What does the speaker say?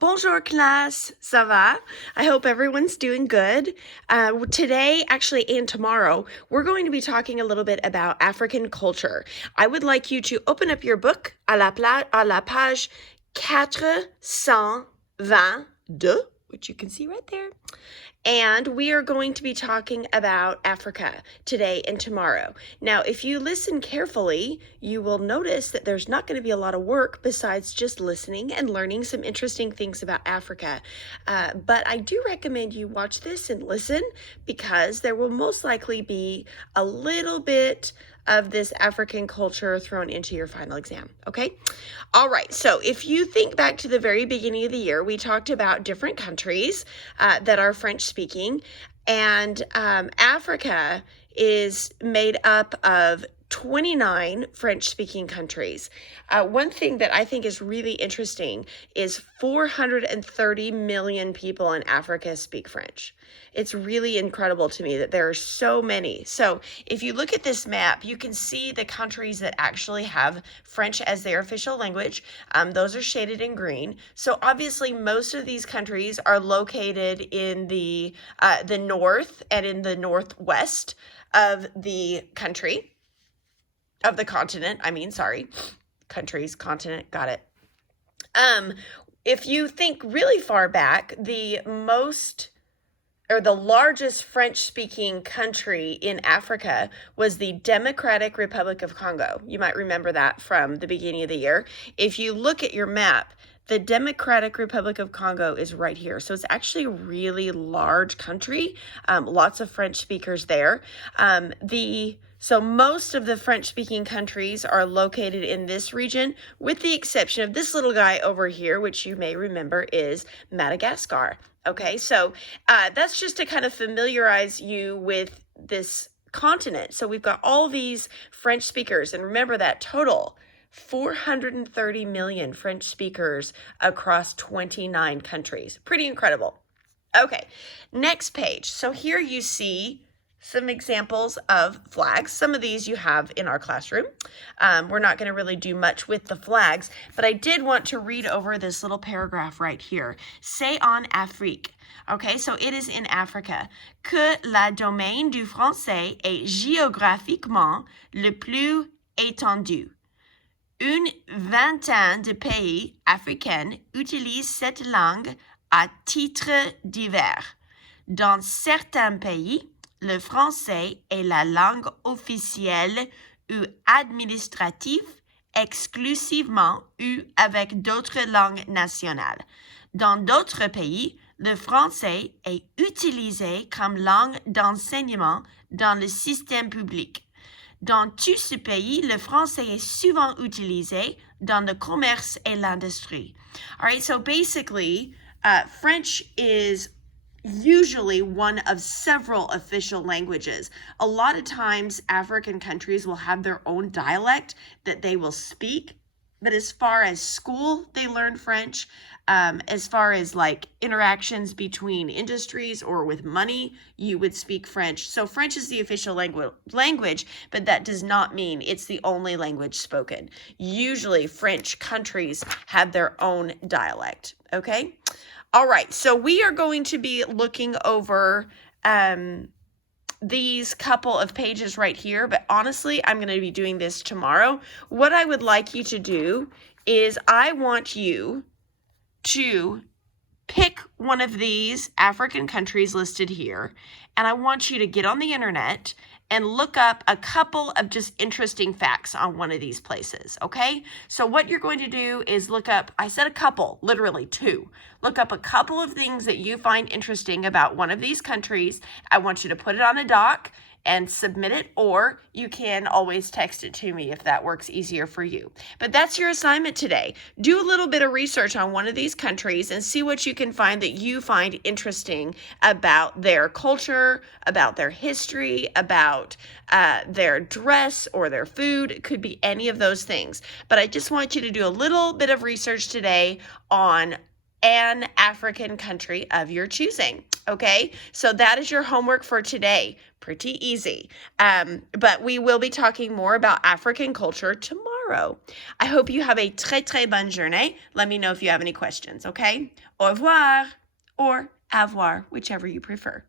Bonjour class, ça va? I hope everyone's doing good. Today, actually, and tomorrow, we're going to be talking a little bit about African culture. I would like you to open up your book à la page 422, which you can see right there. And we are going to be talking about Africa today and tomorrow. Now, if you listen carefully, you will notice that there's not going to be a lot of work besides just listening and learning some interesting things about Africa. But I do recommend you watch this and listen because there will most likely be a little bit of this African culture thrown into your final exam, okay? All right, so if you think back to the very beginning of the year, we talked about different countries that are French speaking, and Africa is made up of 29 French-speaking countries. One thing that I think is really interesting is 430 million people in Africa speak French. It's really incredible to me that there are so many. So if you look at this map, you can see the countries that actually have French as their official language. Those are shaded in green. So obviously most of these countries are located in the north and in the northwest of the country. Of the continent, countries, continent, got it. If you think really far back, the largest French-speaking country in Africa was the Democratic Republic of Congo. You might remember that from the beginning of the year. If you look at your map, the Democratic Republic of Congo is right here. So it's actually a really large country. Lots of French speakers there. So most of the French-speaking countries are located in this region, with the exception of this little guy over here, which you may remember is Madagascar. Okay, so that's just to kind of familiarize you with this continent. So we've got all these French speakers, and remember that total 430 million French speakers across 29 countries. Pretty incredible. Okay, next page. So here you see some examples of flags. Some of these you have in our classroom. We're not going to really do much with the flags, but I did want to read over this little paragraph right here. C'est en Afrique. Okay, so it is in Africa que la domaine du français est géographiquement le plus étendu. Une vingtaine de pays africains utilisent cette langue à titre divers. Dans certains pays, le français est la langue officielle ou administrative exclusivement ou avec d'autres langues nationales. Dans d'autres pays, le français est utilisé comme langue d'enseignement dans le système public. Dans tous ces pays, le français est souvent utilisé dans le commerce et l'industrie. All right, so basically, French is usually one of several official languages. A lot of times, African countries will have their own dialect that they will speak. But as far as school, they learn French. As far as like interactions between industries or with money, you would speak French. So French is the official language, but that does not mean it's the only language spoken. Usually French countries have their own dialect, okay? All right, so we are going to be looking over these couple of pages right here, but honestly, I'm going to be doing this tomorrow. What I would like you to do is I want you to pick one of these African countries listed here, and I want you to get on the internet and look up a couple of just interesting facts on one of these places, okay? So what you're going to do is look up, I said a couple, literally two. Look up a couple of things that you find interesting about one of these countries. I want you to put it on a doc and submit it, or you can always text it to me if that works easier for you. But that's your assignment today. Do a little bit of research on one of these countries and see what you can find that you find interesting about their culture, about their history, about their dress or their food. It could be any of those things. But I just want you to do a little bit of research today on an African country of your choosing. Okay, so that is your homework for today. Pretty easy. But we will be talking more about African culture tomorrow. tomorrow. I hope you have a très très bonne journée. Let me know if you have any questions, okay? Au revoir or avoir, whichever you prefer.